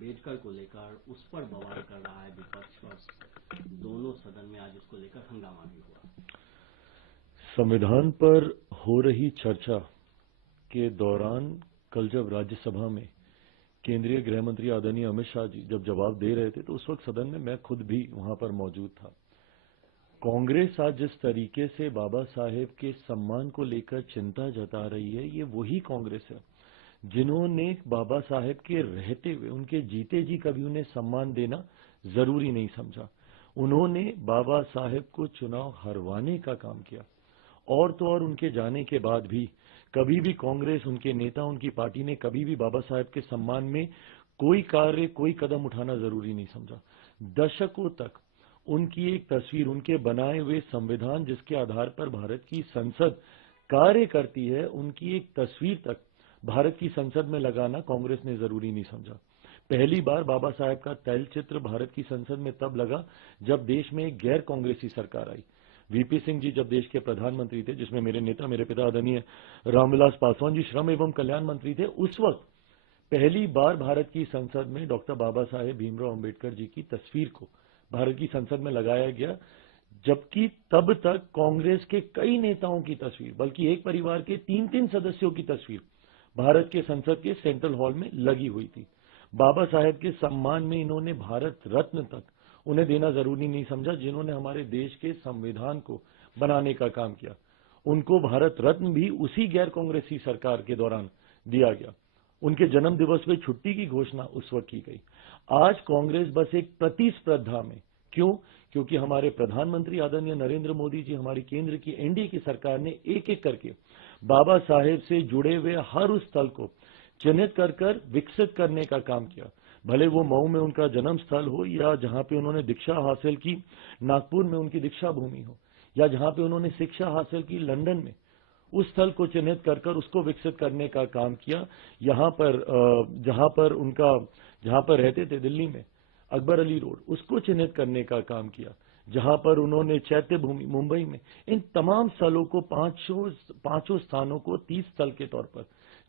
अम्बेडकर को लेकर उस पर बवाल कर रहा है विपक्ष और दोनों सदन में आज उसको लेकर हंगामा भी हुआ। संविधान पर हो रही चर्चा के दौरान कल जब राज्यसभा में केंद्रीय गृह मंत्री आदरणीय अमित शाह जी जब जवाब दे रहे थे तो उस वक्त सदन में मैं खुद भी वहां पर मौजूद था। कांग्रेस आज जिस तरीके से बाबा साहेब के सम्मान को लेकर चिंता जता रही है, ये वही कांग्रेस है जिन्होंने बाबा साहेब के रहते हुए उनके जीते जी कभी उन्हें सम्मान देना जरूरी नहीं समझा। उन्होंने बाबा साहेब को चुनाव हरवाने का काम किया और तो और उनके जाने के बाद भी कभी भी कांग्रेस, उनके नेता, उनकी पार्टी ने कभी भी बाबा साहेब के सम्मान में कोई कार्य, कोई कदम उठाना जरूरी नहीं समझा। दशकों तक उनकी एक तस्वीर, उनके बनाए हुए संविधान जिसके आधार पर भारत की संसद कार्य करती है, उनकी एक तस्वीर तक भारत की संसद में लगाना कांग्रेस ने जरूरी नहीं समझा। पहली बार बाबा साहेब का तैलचित्र भारत की संसद में तब लगा जब देश में एक गैर कांग्रेसी सरकार आई। वीपी सिंह जी जब देश के प्रधानमंत्री थे, जिसमें मेरे नेता, मेरे पिता आदरणीय रामविलास पासवान जी श्रम एवं कल्याण मंत्री थे, उस वक्त पहली बार भारत की संसद में डॉक्टर बाबा साहेब भीमराव अंबेडकर जी की तस्वीर को भारत की संसद में लगाया गया, जबकि तब तक कांग्रेस के कई नेताओं की तस्वीर, बल्कि एक परिवार के 3-3 सदस्यों की तस्वीर भारत के संसद के सेंट्रल हॉल में लगी हुई थी। बाबा साहेब के सम्मान में इन्होंने भारत रत्न तक उन्हें देना जरूरी नहीं समझा, जिन्होंने हमारे देश के संविधान को बनाने का काम किया। उनको भारत रत्न भी उसी गैर कांग्रेसी सरकार के दौरान दिया गया। उनके जन्म दिवस पे छुट्टी की घोषणा उस वक्त की गई। आज कांग्रेस बस एक प्रतिस्पर्धा में, क्यों? क्योंकि हमारे प्रधानमंत्री आदरणीय नरेंद्र मोदी जी, हमारी केंद्र की एनडीए की सरकार ने एक एक करके बाबा साहेब से जुड़े हुए हर उस स्थल को चिन्हित कर विकसित करने का काम किया। भले वो मऊ में उनका जन्म स्थल हो, या जहां पे उन्होंने दीक्षा हासिल की नागपुर में उनकी दीक्षा भूमि हो, या जहां पे उन्होंने शिक्षा हासिल की लंदन में, उस स्थल को चिन्हित कर उसको विकसित करने का काम किया। यहां पर जहां पर रहते थे दिल्ली में अकबर अली रोड, उसको चिन्हित करने का काम किया। जहां पर उन्होंने चैत्य भूमि मुंबई में, इन तमाम स्थलों को, पांचों स्थानों को 30 स्थल के तौर पर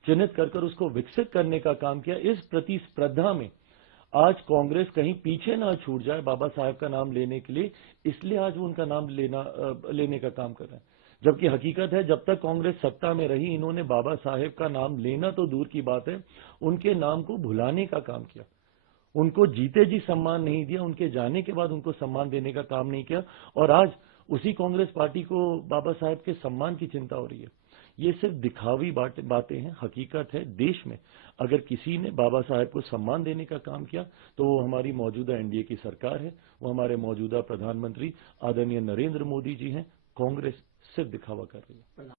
चिन्हित कर उसको विकसित करने का काम किया। इस प्रतिस्पर्धा में आज कांग्रेस कहीं पीछे ना छूट जाए बाबा साहेब का नाम लेने के लिए, इसलिए आज वो उनका नाम लेने का काम कर रहे हैं। जबकि हकीकत है, जब तक कांग्रेस सत्ता में रही, इन्होंने बाबा साहेब का नाम लेना तो दूर की बात है, उनके नाम को भुलाने का काम किया। उनको जीते जी सम्मान नहीं दिया, उनके जाने के बाद उनको सम्मान देने का काम नहीं किया। और आज उसी कांग्रेस पार्टी को बाबा साहेब के सम्मान की चिंता हो रही है। ये सिर्फ दिखावी बातें हैं। हकीकत है, देश में अगर किसी ने बाबा साहेब को सम्मान देने का काम किया तो वो हमारी मौजूदा एनडीए की सरकार है, वो हमारे मौजूदा प्रधानमंत्री आदरणीय नरेंद्र मोदी जी हैं। कांग्रेस सिर्फ दिखावा कर रही है।